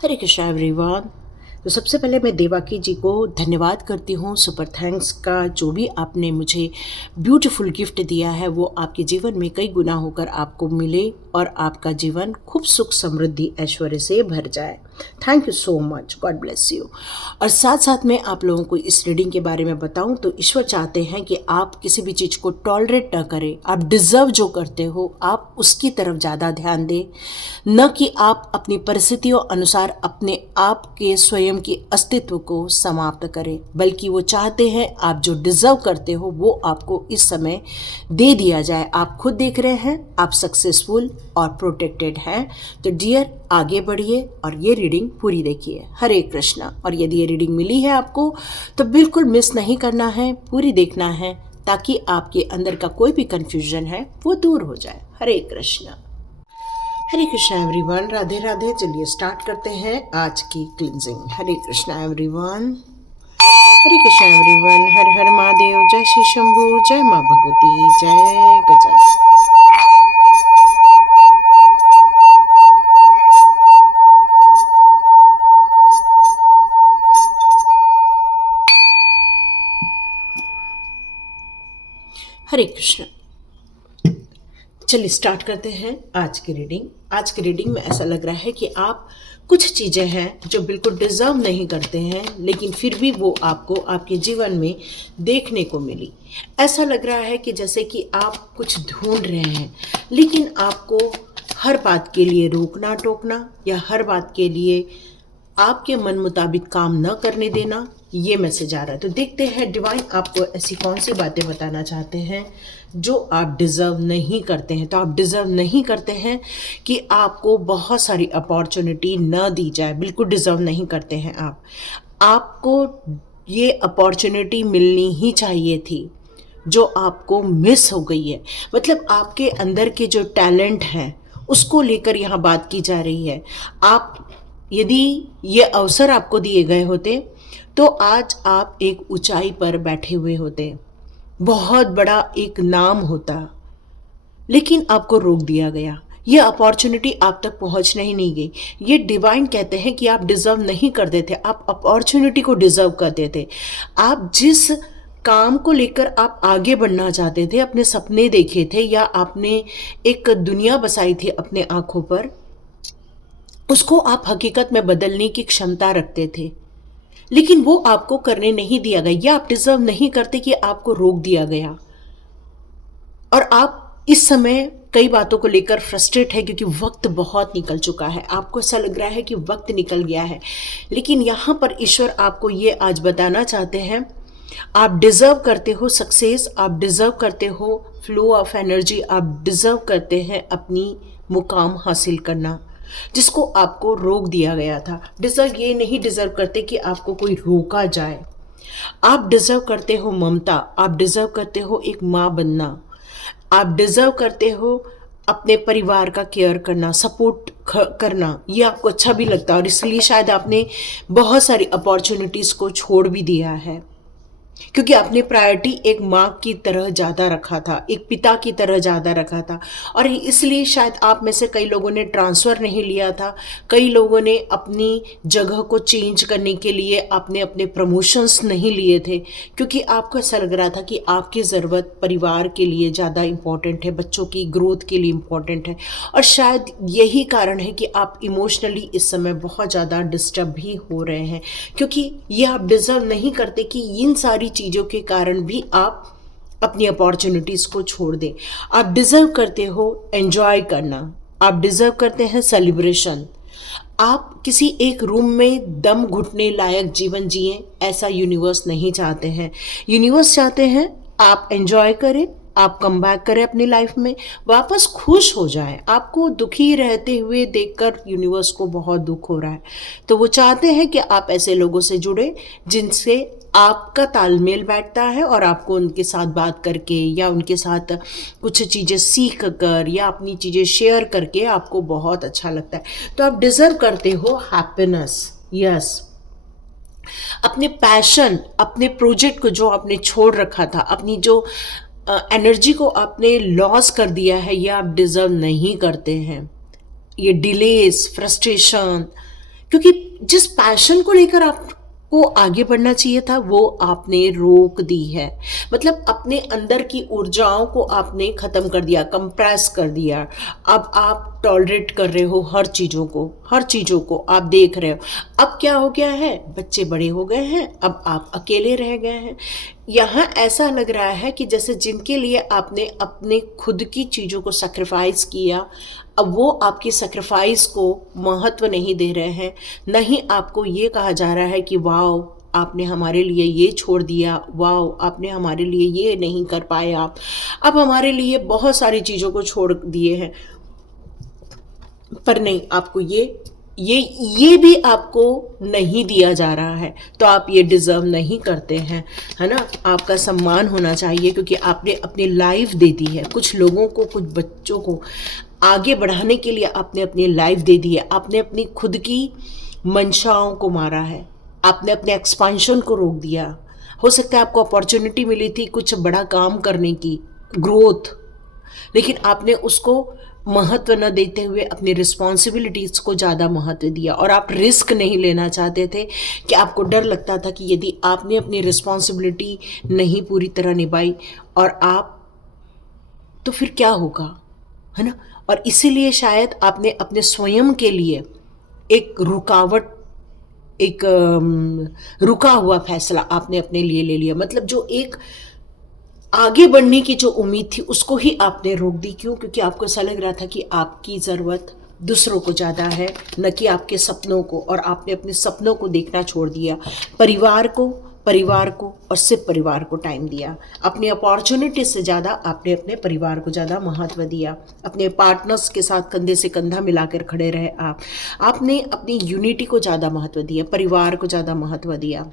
हरे Krishna everyone. तो सबसे पहले मैं देवाकी जी को धन्यवाद करती हूँ, सुपर थैंक्स का। जो भी आपने मुझे ब्यूटीफुल गिफ्ट दिया है वो आपके जीवन में कई गुना होकर आपको मिले और आपका जीवन खूब सुख समृद्धि ऐश्वर्य से भर जाए। Thank you so much, God bless you. और साथ साथ में आप लोगों को इस रीडिंग के बारे में बताऊं तो ईश्वर चाहते हैं कि आप किसी भी चीज़ को टॉलरेट ना करें। आप डिज़र्व जो करते हो आप उसकी तरफ ज़्यादा ध्यान दें, न कि आप अपनी परिस्थितियों अनुसार अपने आप के स्वयं के अस्तित्व को समाप्त करें, बल्कि वो चाहते हैं आप जो डिज़र्व करते हो वो आपको इस समय दे दिया जाए। आप खुद देख रहे हैं आप सक्सेसफुल और प्रोटेक्टेड हैं। तो डियर, आगे बढ़िए और ये रीडिंग पूरी देखिए। हरे कृष्णा। और यदि ये रीडिंग मिली है आपको तो बिल्कुल मिस नहीं करना है, पूरी देखना है, ताकि आपके अंदर का कोई भी कंफ्यूजन है वो दूर हो जाए। हरे कृष्णा। हरे कृष्णा एवरीवन, राधे राधे। चलिए स्टार्ट करते हैं आज की क्लिनजिंग। हरे कृष्णा एवरीवन, हरे कृष्णा एवरीवन। हर हर महादेव। जय श्री शंभू, जय माँ भगवती, जय गजानन। हरे कृष्ण। चलिए स्टार्ट करते हैं आज की रीडिंग। आज की रीडिंग में ऐसा लग रहा है कि आप कुछ चीज़ें हैं जो बिल्कुल डिज़र्व नहीं करते हैं, लेकिन फिर भी वो आपको आपके जीवन में देखने को मिली। ऐसा लग रहा है कि जैसे कि आप कुछ ढूंढ रहे हैं, लेकिन आपको हर बात के लिए रोकना टोकना या हर बात के लिए आपके मन मुताबिक काम न करने देना, ये मैसेज आ रहा है। तो देखते हैं डिवाइन आपको ऐसी कौन सी बातें बताना चाहते हैं जो आप डिज़र्व नहीं करते हैं। तो आप डिज़र्व नहीं करते हैं कि आपको बहुत सारी अपॉर्चुनिटी न दी जाए, बिल्कुल डिज़र्व नहीं करते हैं आप। आपको ये अपॉर्चुनिटी मिलनी ही चाहिए थी जो आपको मिस हो गई है। मतलब आपके अंदर के जो टैलेंट हैं उसको लेकर यहाँ बात की जा रही है। आप यदि ये अवसर आपको दिए गए होते तो आज आप एक ऊंचाई पर बैठे हुए होते, बहुत बड़ा एक नाम होता, लेकिन आपको रोक दिया गया। ये अपॉर्चुनिटी आप तक पहुंचने ही नहीं गई। ये डिवाइन कहते हैं कि आप डिज़र्व नहीं करते थे, आप अपॉर्चुनिटी को डिज़र्व करते थे। आप जिस काम को लेकर आप आगे बढ़ना चाहते थे, अपने सपने देखे थे या आपने एक दुनिया बसाई थी अपने आंखों पर, उसको आप हकीकत में बदलने की क्षमता रखते थे, लेकिन वो आपको करने नहीं दिया गया। या आप डिजर्व नहीं करते कि आपको रोक दिया गया। और आप इस समय कई बातों को लेकर फ्रस्ट्रेट है क्योंकि वक्त बहुत निकल चुका है। आपको ऐसा लग रहा है कि वक्त निकल गया है, लेकिन यहाँ पर ईश्वर आपको ये आज बताना चाहते हैं, आप डिजर्व करते हो सक्सेस, आप डिजर्व करते हो फ्लो ऑफ एनर्जी, आप डिजर्व करते हैं अपनी मुकाम हासिल करना जिसको आपको रोक दिया गया था। डिजर्व ये नहीं डिजर्व करते कि आपको कोई रोका जाए। आप डिजर्व करते हो ममता, आप डिजर्व करते हो एक माँ बनना, आप डिजर्व करते हो अपने परिवार का केयर करना, सपोर्ट करना। ये आपको अच्छा भी लगता है और इसलिए शायद आपने बहुत सारी अपॉर्चुनिटीज़ को छोड़ भी दिया है, क्योंकि आपने प्रायोरिटी एक माँ की तरह ज़्यादा रखा था, एक पिता की तरह ज़्यादा रखा था। और इसलिए शायद आप में से कई लोगों ने ट्रांसफ़र नहीं लिया था, कई लोगों ने अपनी जगह को चेंज करने के लिए आपने अपने प्रमोशंस नहीं लिए थे, क्योंकि आपको ऐसा लग रहा था कि आपकी ज़रूरत परिवार के लिए ज़्यादा इम्पॉर्टेंट है, बच्चों की ग्रोथ के लिए इम्पॉर्टेंट है। और शायद यही कारण है कि आप इमोशनली इस समय बहुत ज़्यादा डिस्टर्ब भी हो रहे हैं, क्योंकि ये आप डिज़र्व नहीं करते कि इन सारी चीज़ों के कारण भी आप अपनी अपॉर्चुनिटीज़ को छोड़ दें। आप डिज़र्व करते हो एंजॉय करना, आप डिज़र्व करते हैं सेलिब्रेशन। आप किसी एक रूम में दम घुटने लायक जीवन जिए, ऐसा यूनिवर्स नहीं चाहते हैं। यूनिवर्स चाहते हैं आप एंजॉय करें, आप कम बैक करें अपनी लाइफ में, वापस खुश हो जाएं। आपको दुखी रहते हुए देखकर यूनिवर्स को बहुत दुख हो रहा है, तो वो चाहते हैं कि आप ऐसे लोगों से जुड़े जिनसे आपका तालमेल बैठता है और आपको उनके साथ बात करके या उनके साथ कुछ चीज़ें सीख कर या अपनी चीज़ें शेयर करके आपको बहुत अच्छा लगता है। तो आप डिज़र्व करते हो हैप्पीनेस। यस, अपने पैशन, अपने प्रोजेक्ट को जो आपने छोड़ रखा था, अपनी जो एनर्जी को आपने लॉस कर दिया है, ये आप डिज़र्व नहीं करते हैं। ये डिलेस, फ्रस्ट्रेशन, क्योंकि जिस पैशन को लेकर आपको आगे बढ़ना चाहिए था वो आपने रोक दी है। मतलब अपने अंदर की ऊर्जाओं को आपने खत्म कर दिया, कंप्रेस कर दिया। अब आप टॉलरेट कर रहे हो हर चीज़ों को आप देख रहे हो। अब क्या हो गया है, बच्चे बड़े हो गए हैं, अब आप अकेले रह गए हैं। यहाँ ऐसा लग रहा है कि जैसे जिनके लिए आपने अपने खुद की चीज़ों को सेक्रीफाइस किया, अब वो आपकी सेक्रीफाइस को महत्व नहीं दे रहे हैं। नहीं, आपको ये कहा जा रहा है कि वाओ आपने हमारे लिए ये छोड़ दिया, वाओ आपने हमारे लिए ये नहीं कर पाए, आप अब हमारे लिए बहुत सारी चीज़ों को छोड़ दिए हैं। पर नहीं, आपको ये भी आपको नहीं दिया जा रहा है, तो आप ये डिज़र्व नहीं करते हैं, है ना। आपका सम्मान होना चाहिए क्योंकि आपने अपनी लाइफ दे दी है। कुछ लोगों को, कुछ बच्चों को आगे बढ़ाने के लिए आपने अपनी लाइफ दे दी है। आपने अपनी खुद की मंशाओं को मारा है, आपने अपने एक्सपांशन को रोक दिया। हो सकता है आपको अपॉर्चुनिटी मिली थी कुछ बड़ा काम करने की, ग्रोथ, लेकिन आपने उसको महत्व न देते हुए अपनी रिस्पॉन्सिबिलिटीज़ को ज़्यादा महत्व दिया। और आप रिस्क नहीं लेना चाहते थे कि आपको डर लगता था कि यदि आपने अपनी रिस्पॉन्सिबिलिटी नहीं पूरी तरह निभाई और आप, तो फिर क्या होगा, है ना। और इसीलिए शायद आपने अपने स्वयं के लिए एक रुकावट, एक रुका हुआ फैसला आपने अपने लिए ले लिया। मतलब जो एक आगे बढ़ने की जो उम्मीद थी उसको ही आपने रोक दी। क्यों? क्योंकि आपको ऐसा लग रहा था कि आपकी ज़रूरत दूसरों को ज़्यादा है, न कि आपके सपनों को। और आपने अपने सपनों को देखना छोड़ दिया, परिवार को और सिर्फ परिवार को टाइम दिया। अपनी अपॉर्चुनिटी से ज़्यादा आपने अपने परिवार को ज़्यादा महत्व दिया। अपने पार्टनर्स के साथ कंधे से कंधा मिलाकर खड़े रहे आपने अपनी यूनिटी को ज़्यादा महत्व दिया, परिवार को ज़्यादा महत्व दिया।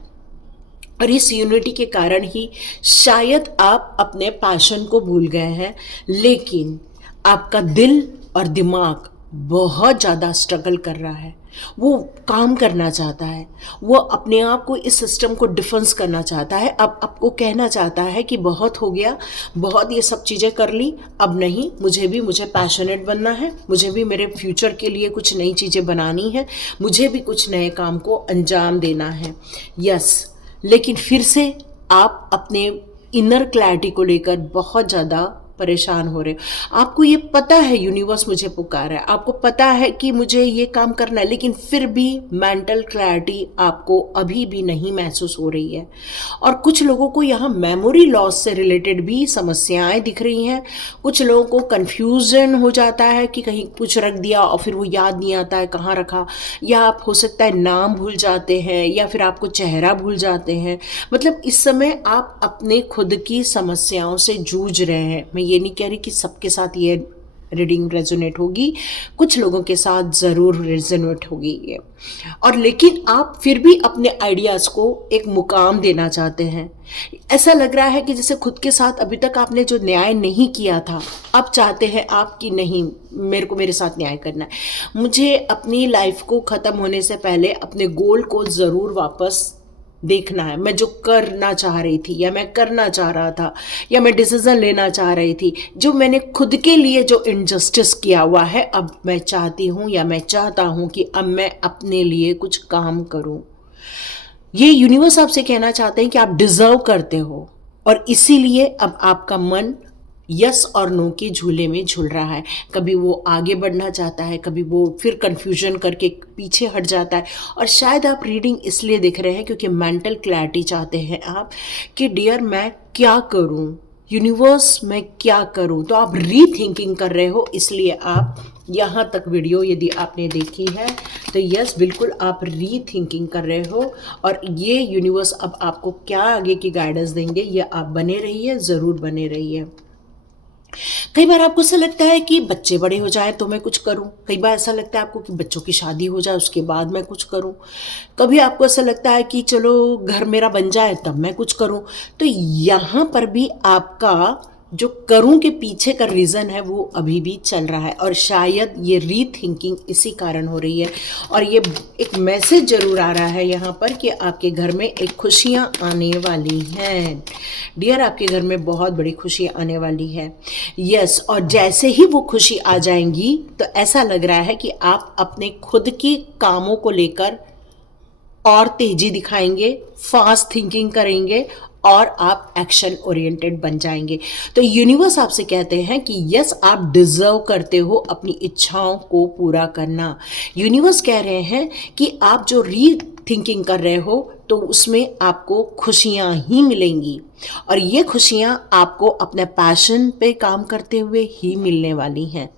और इस यूनिटी के कारण ही शायद आप अपने पैशन को भूल गए हैं, लेकिन आपका दिल और दिमाग बहुत ज़्यादा स्ट्रगल कर रहा है। वो काम करना चाहता है, वो अपने आप को इस सिस्टम को डिफेंस करना चाहता है। अब आपको कहना चाहता है कि बहुत हो गया, बहुत ये सब चीज़ें कर ली, अब नहीं, मुझे पैशनेट बनना है, मुझे भी मेरे फ्यूचर के लिए कुछ नई चीज़ें बनानी है, मुझे भी कुछ नए काम को अंजाम देना है। यस, लेकिन फिर से आप अपने इनर क्लैरिटी को लेकर बहुत ज़्यादा परेशान हो रहे हो। आपको ये पता है यूनिवर्स मुझे पुकार है, आपको पता है कि मुझे ये काम करना है, लेकिन फिर भी मेंटल क्लैरिटी आपको अभी भी नहीं महसूस हो रही है। और कुछ लोगों को यहाँ मेमोरी लॉस से रिलेटेड भी समस्याएं दिख रही हैं। कुछ लोगों को कन्फ्यूजन हो जाता है कि कहीं कुछ रख दिया और फिर वो याद नहीं आता है कहाँ रखा, या आप हो सकता है नाम भूल जाते हैं, या फिर आपको चेहरा भूल जाते हैं। मतलब इस समय आप अपने खुद की समस्याओं से जूझ रहे हैं। मैं ये नहीं कह रही कि सबके साथ ये रीडिंग रेजोनेट होगी, कुछ लोगों के साथ ज़रूर रेजोनेट होगी ये। और लेकिन आप फिर भी अपने आइडियाज़ को एक मुकाम देना चाहते हैं। ऐसा लग रहा है कि जैसे खुद के साथ अभी तक आपने जो न्याय नहीं किया था, अब चाहते हैं आप कि नहीं, मेरे को मेरे साथ न्याय करना है, मुझे अपनी लाइफ को ख़त्म होने से पहले अपने गोल को ज़रूर वापस देखना है। मैं जो करना चाह रही थी, या मैं करना चाह रहा था, या मैं डिसीज़न लेना चाह रही थी, जो मैंने खुद के लिए जो इनजस्टिस किया हुआ है, अब मैं चाहती हूँ या मैं चाहता हूँ कि अब मैं अपने लिए कुछ काम करूँ। ये यूनिवर्स आपसे कहना चाहते हैं कि आप डिज़र्व करते हो, और इसीलिए अब आपका मन यस और नो के झूले में झूल रहा है। कभी वो आगे बढ़ना चाहता है, कभी वो फिर कन्फ्यूजन करके पीछे हट जाता है। और शायद आप रीडिंग इसलिए देख रहे हैं क्योंकि मेंटल क्लैरिटी चाहते हैं आप कि डियर मैं क्या करूं, यूनिवर्स मैं क्या करूं। तो आप रीथिंकिंग कर रहे हो, इसलिए आप यहाँ तक वीडियो यदि आपने देखी है तो यस, बिल्कुल आप रीथिंकिंग कर रहे हो। और ये यूनिवर्स अब आपको क्या आगे की गाइडेंस देंगे, ये आप बने रहिए, ज़रूर बने रहिए। कई बार आपको ऐसा लगता है कि बच्चे बड़े हो जाए तो मैं कुछ करूं, कई बार ऐसा लगता है आपको कि बच्चों की शादी हो जाए उसके बाद मैं कुछ करूं, कभी आपको ऐसा लगता है कि चलो घर मेरा बन जाए तब मैं कुछ करूं। तो यहाँ पर भी आपका जो करूं के पीछे का रीज़न है वो अभी भी चल रहा है, और शायद ये रीथिंकिंग इसी कारण हो रही है। और ये एक मैसेज जरूर आ रहा है यहाँ पर कि आपके घर में एक खुशियाँ आने वाली हैं डियर, आपके घर में बहुत बड़ी खुशी आने वाली है। यस, और जैसे ही वो खुशी आ जाएंगी तो ऐसा लग रहा है कि आप अपने खुद के कामों को लेकर और तेजी दिखाएंगे, फास्ट थिंकिंग करेंगे और आप एक्शन ओरिएंटेड बन जाएंगे। तो यूनिवर्स आपसे कहते हैं कि यस, आप डिजर्व करते हो अपनी इच्छाओं को पूरा करना। यूनिवर्स कह रहे हैं कि आप जो री थिंकिंग कर रहे हो तो उसमें आपको खुशियां ही मिलेंगी, और ये खुशियां आपको अपने पैशन पे काम करते हुए ही मिलने वाली हैं।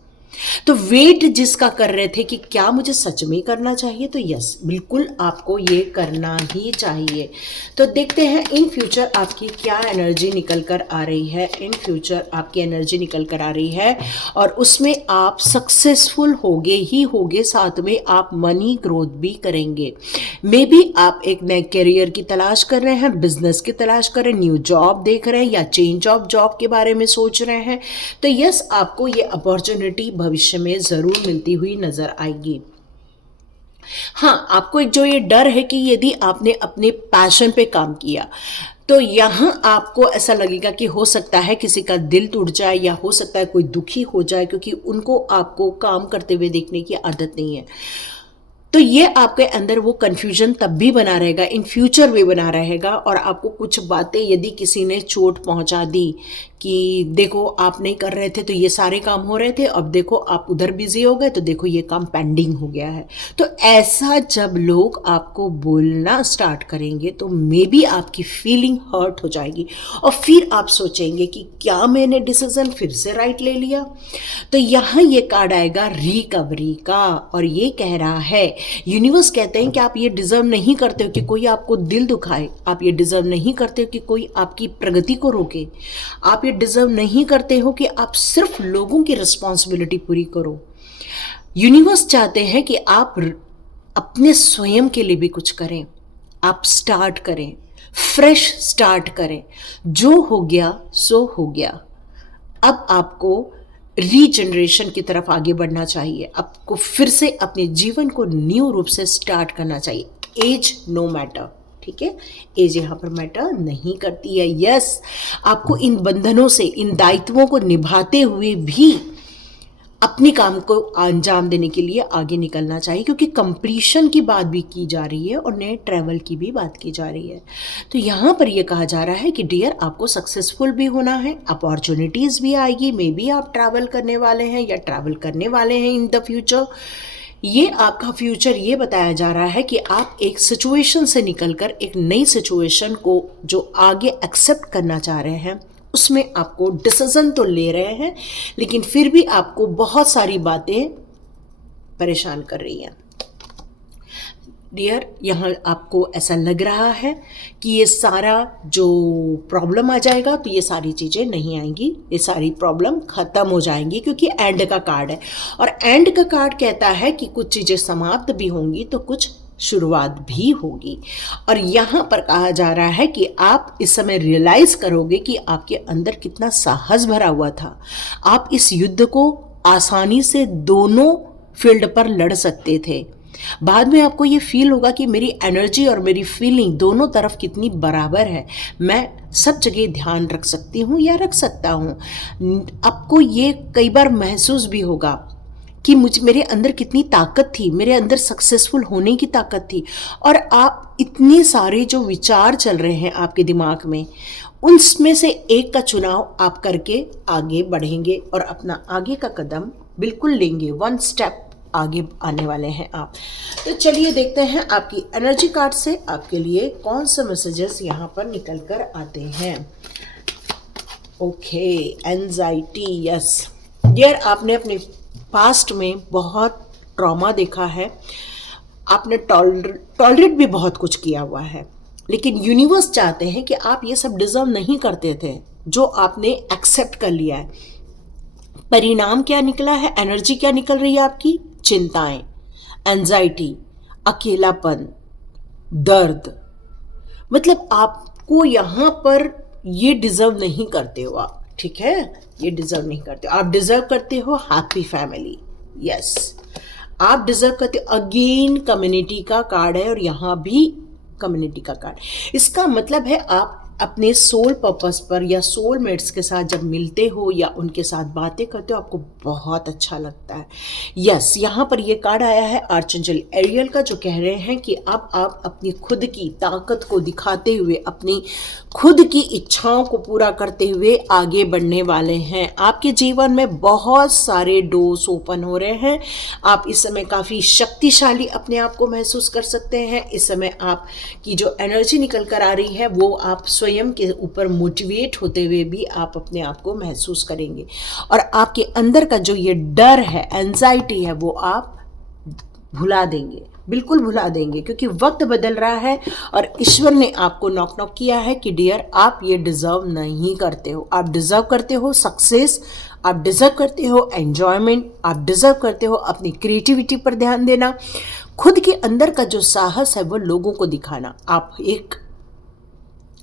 तो वेट जिसका कर रहे थे कि क्या मुझे सच में करना चाहिए, तो यस, बिल्कुल आपको ये करना ही चाहिए। तो देखते हैं इन फ्यूचर आपकी क्या एनर्जी निकल कर आ रही है। इन फ्यूचर आपकी एनर्जी निकल कर आ रही है और उसमें आप सक्सेसफुल होगे ही होगे, साथ में आप मनी ग्रोथ भी करेंगे। मे बी आप एक नए करियर की तलाश कर रहे हैं, बिजनेस की तलाश कर रहे हैं, न्यू जॉब देख रहे हैं या चेंज ऑफ जॉब के बारे में सोच रहे हैं, तो यस, आपको ये अपॉर्चुनिटी भविष्य में जरूर मिलती हुई नजर आएगी। हाँ, आपको एक जो ये डर है कि यदि आपने अपने पैशन पे काम किया तो यहाँ आपको ऐसा लगेगा कि हो सकता है किसी का दिल टूट जाए या हो सकता है कोई दुखी हो जाए, क्योंकि उनको आपको काम करते हुए देखने की आदत नहीं है। तो ये आपके अंदर वो कन्फ्यूजन तब भी बना रहेगा, इन फ्यूचर भी बना रहेगा। और आपको कुछ बातें यदि किसी ने चोट पहुंचा दी कि देखो आप नहीं कर रहे थे तो ये सारे काम हो रहे थे, अब देखो आप उधर बिजी हो गए तो देखो ये काम पेंडिंग हो गया है, तो ऐसा जब लोग आपको बोलना स्टार्ट करेंगे तो मे बी आपकी फीलिंग हर्ट हो जाएगी और फिर आप सोचेंगे कि क्या मैंने डिसीजन फिर से राइट ले लिया। तो यहाँ ये कार्ड आएगा रिकवरी का, और ये कह रहा है, यूनिवर्स कहते हैं कि आप ये डिजर्व नहीं करते हो कि कोई आपको दिल दुखाए, आप ये डिजर्व नहीं करते हो कि कोई आपकी प्रगति को रोके, आप ये डिजर्व नहीं करते हो कि आप सिर्फ लोगों की रिस्पॉन्सिबिलिटी पूरी करो। यूनिवर्स चाहते हैं कि आप अपने स्वयं के लिए भी कुछ करें, आप स्टार्ट करें, फ्रेश स्टार्ट करें। जो हो गया सो हो गया, अब आपको रीजनरेशन की तरफ आगे बढ़ना चाहिए, आपको फिर से अपने जीवन को न्यू रूप से स्टार्ट करना चाहिए। एज नो मैटर, ठीक है, एज यहाँ पर मैटर नहीं करती है। यस, आपको इन बंधनों से, इन दायित्वों को निभाते हुए भी अपने काम को अंजाम देने के लिए आगे निकलना चाहिए, क्योंकि कंप्लीशन की बात भी की जा रही है और नए ट्रैवल की भी बात की जा रही है। तो यहाँ पर यह कहा जा रहा है कि डियर, आपको सक्सेसफुल भी होना है, अपॉर्चुनिटीज़ भी आएगी, मे बी आप ट्रैवल करने वाले हैं या ट्रैवल करने वाले हैं इन द फ्यूचर। ये आपका फ्यूचर ये बताया जा रहा है कि आप एक सिचुएशन से निकलकर एक नई सिचुएशन को जो आगे एक्सेप्ट करना चाह रहे हैं, उसमें आपको डिसीजन तो ले रहे हैं, लेकिन फिर भी आपको बहुत सारी बातें परेशान कर रही हैं। डियर, यहाँ आपको ऐसा लग रहा है कि ये सारा जो प्रॉब्लम आ जाएगा तो ये सारी चीज़ें नहीं आएंगी, ये सारी प्रॉब्लम ख़त्म हो जाएंगी, क्योंकि एंड का कार्ड है और एंड का कार्ड कहता है कि कुछ चीज़ें समाप्त भी होंगी तो कुछ शुरुआत भी होगी। और यहाँ पर कहा जा रहा है कि आप इस समय रियलाइज करोगे कि आपके अंदर कितना साहस भरा हुआ था। आप इस युद्ध को आसानी से दोनों फील्ड पर लड़ सकते थे। बाद में आपको ये फील होगा कि मेरी एनर्जी और मेरी फीलिंग दोनों तरफ कितनी बराबर है, मैं सब जगह ध्यान रख सकती हूँ या रख सकता हूँ। आपको ये कई बार महसूस भी होगा कि मेरे अंदर कितनी ताकत थी, मेरे अंदर सक्सेसफुल होने की ताकत थी। और आप इतने सारे जो विचार चल रहे हैं आपके दिमाग में, उनमें से एक का चुनाव आप करके आगे बढ़ेंगे और अपना आगे का कदम बिल्कुल लेंगे, वन स्टेप आगे आने वाले हैं आप। तो चलिए देखते हैं आपकी एनर्जी कार्ड से आपके लिए कौन से मैसेजेस यहाँ पर निकल कर आते हैं। ओके, एंजाइटी, यस डियर, आपने अपने पास्ट में बहुत ट्रॉमा देखा है, आपने टॉलरेट भी बहुत कुछ किया हुआ है, लेकिन यूनिवर्स चाहते हैं कि आप ये सब डिजर्व नहीं करते थे जो आपने एक्सेप्ट कर लिया है। परिणाम क्या निकला है, एनर्जी क्या निकल रही है आपकी, चिंताएं, एंजाइटी, अकेलापन, दर्द। मतलब आपको यहाँ पर ये डिजर्व नहीं करते हो आप, ठीक है, ये डिजर्व नहीं करते। आप डिजर्व करते हो हैप्पी फैमिली। यस, आप डिजर्व करते हो। अगेन कम्युनिटी का कार्ड है और यहाँ भी कम्युनिटी का कार्ड। इसका मतलब है आप अपने सोल पर्पस पर या सोलमेट्स के साथ जब मिलते हो या उनके साथ बातें करते हो, आपको बहुत अच्छा लगता है। यस, यहाँ पर ये कार्ड आया है आर्चेंजल एरियल का, जो कह रहे हैं कि अब आप अपनी खुद की ताकत को दिखाते हुए, अपनी खुद की इच्छाओं को पूरा करते हुए आगे बढ़ने वाले हैं। आपके जीवन में बहुत सारे डोर्स ओपन हो रहे हैं। आप इस समय काफ़ी शक्तिशाली अपने आप को महसूस कर सकते हैं। इस समय आप की जो एनर्जी निकल कर आ रही है वो आप स्वयं के ऊपर मोटिवेट होते हुए भी आप अपने आप को महसूस करेंगे। और आपके अंदर का जो ये डर है, एंजाइटी है, वो आप भुला देंगे, बिल्कुल भुला देंगे, क्योंकि वक्त बदल रहा है और ईश्वर ने आपको नॉक नॉक किया है कि डियर, आप ये डिजर्व नहीं करते हो। आप डिजर्व करते हो सक्सेस, आप डिजर्व करते हो एंजॉयमेंट, आप डिजर्व करते हो अपनी क्रिएटिविटी पर ध्यान देना, खुद के अंदर का जो साहस है वो लोगों को दिखाना। आप एक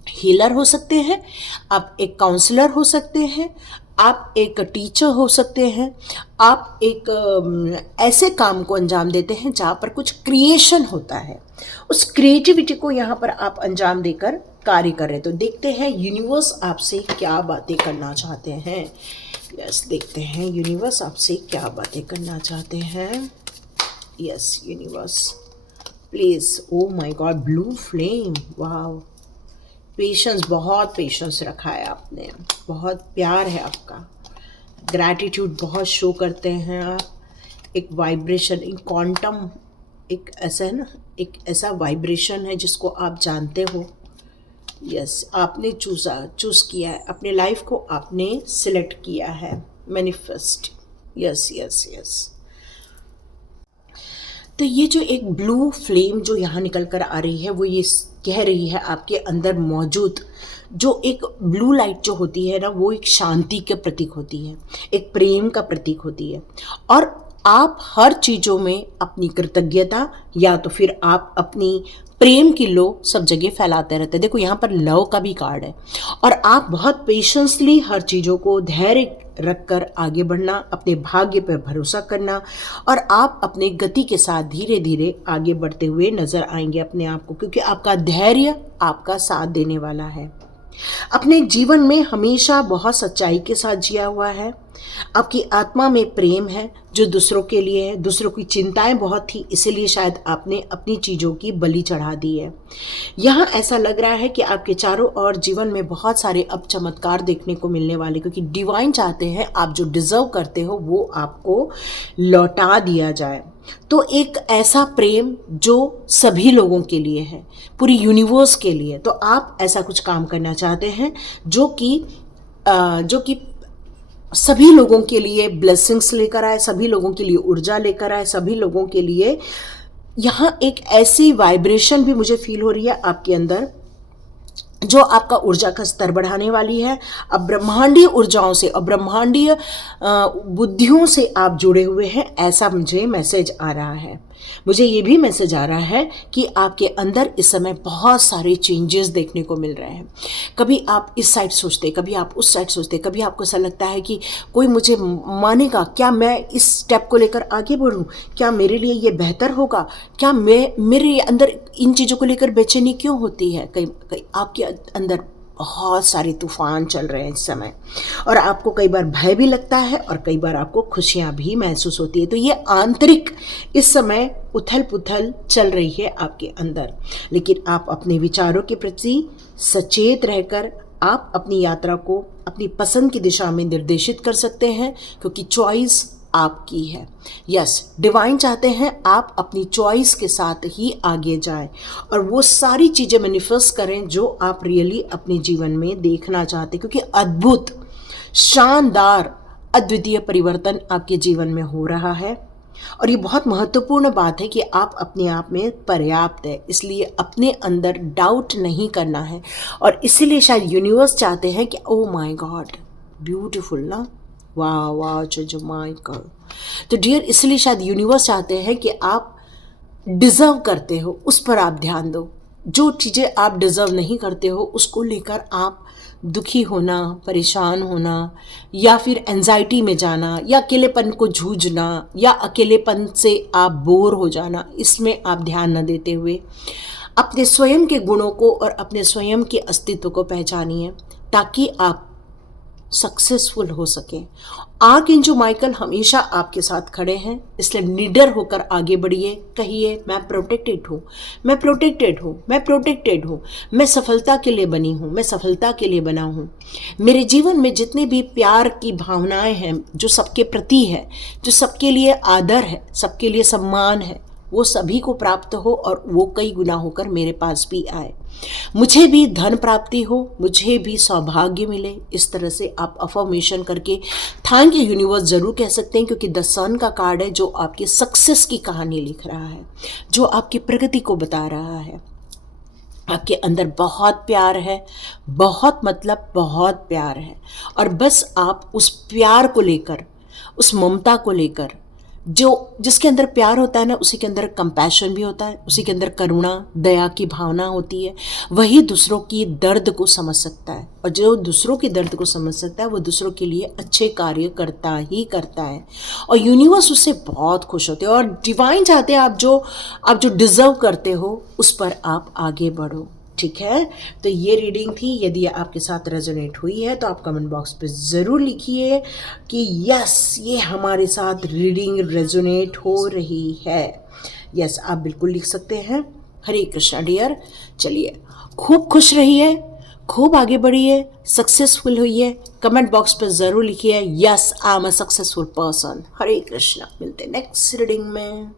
हीलर हो सकते हैं, आप एक काउंसलर हो सकते हैं, आप एक टीचर हो सकते हैं, आप एक ऐसे काम को अंजाम देते हैं जहाँ पर कुछ क्रिएशन होता है। उस क्रिएटिविटी को यहाँ पर आप अंजाम देकर कार्य कर रहे हैं। तो देखते हैं यूनिवर्स आपसे क्या बातें करना चाहते हैं। यस, देखते हैं यूनिवर्स आपसे क्या बातें करना चाहते हैं। Yes universe please. Oh my God, blue flame, वाह। पेशेंस, बहुत पेशेंस रखा है आपने, बहुत प्यार है आपका, ग्रैटिट्यूड बहुत शो करते हैं आप। एक वाइब्रेशन, एक क्वांटम, एक ऐसा है ना, एक ऐसा वाइब्रेशन है जिसको आप जानते हो। यस, आपने चूज़ किया है, अपने लाइफ को आपने सिलेक्ट किया है, मैनिफेस्ट। Yes yes yes. तो ये जो एक ब्लू फ्लेम जो यहाँ निकल कर आ रही है, वो ये कह रही है आपके अंदर मौजूद जो एक ब्लू लाइट जो होती है ना, वो एक शांति के प्रतीक होती है, एक प्रेम का प्रतीक होती है। और आप हर चीज़ों में अपनी कृतज्ञता या तो फिर आप अपनी प्रेम की लो सब जगह फैलाते रहते हैं। देखो यहाँ पर लव का भी कार्ड है और आप बहुत पेशेंसली हर चीज़ों को धैर्य रखकर आगे बढ़ना, अपने भाग्य पर भरोसा करना, और आप अपने गति के साथ धीरे धीरे आगे बढ़ते हुए नजर आएंगे अपने आप को, क्योंकि आपका धैर्य आपका साथ देने वाला है। अपने जीवन में हमेशा बहुत सच्चाई के साथ जिया हुआ है। आपकी आत्मा में प्रेम है जो दूसरों के लिए है। दूसरों की चिंताएं बहुत थी, इसीलिए शायद आपने अपनी चीज़ों की बलि चढ़ा दी है। यहाँ ऐसा लग रहा है कि आपके चारों ओर जीवन में बहुत सारे अब चमत्कार देखने को मिलने वाले, क्योंकि डिवाइन चाहते हैं आप जो डिजर्व करते हो वो आपको लौटा दिया जाए। तो एक ऐसा प्रेम जो सभी लोगों के लिए है, पूरी यूनिवर्स के लिए। तो आप ऐसा कुछ काम करना चाहते हैं जो कि सभी लोगों के लिए ब्लेसिंग्स लेकर आए, सभी लोगों के लिए ऊर्जा लेकर आए, सभी लोगों के लिए। यहाँ एक ऐसी वाइब्रेशन भी मुझे फील हो रही है आपके अंदर जो आपका ऊर्जा का स्तर बढ़ाने वाली है। अब ब्रह्मांडीय ऊर्जाओं से और ब्रह्मांडीय बुद्धियों से आप जुड़े हुए हैं, ऐसा मुझे मैसेज आ रहा है। मुझे ये भी मैसेज आ रहा है कि आपके अंदर इस समय बहुत सारे चेंजेस देखने को मिल रहे हैं। कभी आप इस साइड सोचते, कभी आप उस साइड सोचते, कभी आपको ऐसा लगता है कि कोई मुझे मानेगा क्या, मैं इस स्टेप को लेकर आगे बढ़ूं, क्या मेरे लिए ये बेहतर होगा, क्या मेरे अंदर इन चीज़ों को लेकर बेचैनी क्यों होती है। कई आपके अंदर बहुत सारे तूफान चल रहे हैं इस समय, और आपको कई बार भय भी लगता है और कई बार आपको खुशियां भी महसूस होती है। तो ये आंतरिक इस समय उथल पुथल चल रही है आपके अंदर, लेकिन आप अपने विचारों के प्रति सचेत रहकर आप अपनी यात्रा को अपनी पसंद की दिशा में निर्देशित कर सकते हैं, क्योंकि चॉइस आपकी है। यस, डिवाइन चाहते हैं आप अपनी चॉइस के साथ ही आगे जाएं और वो सारी चीज़ें मैनिफेस्ट करें जो आप रियली अपने जीवन में देखना चाहते हैं, क्योंकि अद्भुत, शानदार, अद्वितीय परिवर्तन आपके जीवन में हो रहा है। और ये बहुत महत्वपूर्ण बात है कि आप अपने आप में पर्याप्त है, इसलिए अपने अंदर डाउट नहीं करना है। और इसीलिए शायद यूनिवर्स चाहते हैं कि ओ माय गॉड, ब्यूटीफुल ना, वाह वाह जो माइकल। तो डियर, इसलिए शायद यूनिवर्स चाहते हैं कि आप डिजर्व करते हो, उस पर आप ध्यान दो। जो चीज़ें आप डिज़र्व नहीं करते हो उसको लेकर आप दुखी होना, परेशान होना, या फिर एंजाइटी में जाना, या अकेलेपन को जूझना, या अकेलेपन से आप बोर हो जाना, इसमें आप ध्यान न देते हुए अपने स्वयं के गुणों को और अपने स्वयं के अस्तित्व को पहचानिए ताकि आप सक्सेसफुल हो सकें। आर्कएंजल माइकल हमेशा आपके साथ खड़े हैं, इसलिए निडर होकर आगे बढ़िए। कहिए, मैं प्रोटेक्टेड हूँ, मैं प्रोटेक्टेड हूँ, मैं प्रोटेक्टेड हूँ, मैं सफलता के लिए बनी हूँ, मैं सफलता के लिए बना हूँ। मेरे जीवन में जितने भी प्यार की भावनाएं हैं, जो सबके प्रति है, जो सबके लिए आदर है, सबके लिए सम्मान है, वो सभी को प्राप्त हो और वो कई गुना होकर मेरे पास भी आए। मुझे भी धन प्राप्ति हो, मुझे भी सौभाग्य मिले। इस तरह से आप अफर्मेशन करके थैंक यू यूनिवर्स ज़रूर कह सकते हैं, क्योंकि द सन का कार्ड है जो आपकी सक्सेस की कहानी लिख रहा है, जो आपकी प्रगति को बता रहा है। आपके अंदर बहुत प्यार है, बहुत मतलब बहुत प्यार है, और बस आप उस प्यार को लेकर, उस ममता को लेकर, जो जिसके अंदर प्यार होता है ना, उसी के अंदर कंपैशन भी होता है, उसी के अंदर करुणा, दया की भावना होती है। वही दूसरों की दर्द को समझ सकता है, और जो दूसरों की दर्द को समझ सकता है वो दूसरों के लिए अच्छे कार्य करता ही करता है, और यूनिवर्स उससे बहुत खुश होते हैं। और डिवाइन चाहते हैं आप जो डिज़र्व करते हो उस पर आप आगे बढ़ो। ठीक है, तो ये रीडिंग थी। यदि आपके साथ रेजोनेट हुई है तो आप कमेंट बॉक्स पे ज़रूर लिखिए कि यस, ये हमारे साथ रीडिंग रेजोनेट हो रही है। यस, आप बिल्कुल लिख सकते हैं। हरे कृष्णा डियर। चलिए, खूब खुश रहिए, खूब आगे बढ़िए, सक्सेसफुल होइए। कमेंट बॉक्स पे ज़रूर लिखिए, yes I am a successful person. Hare Krishna. मिलते नेक्स्ट रीडिंग में।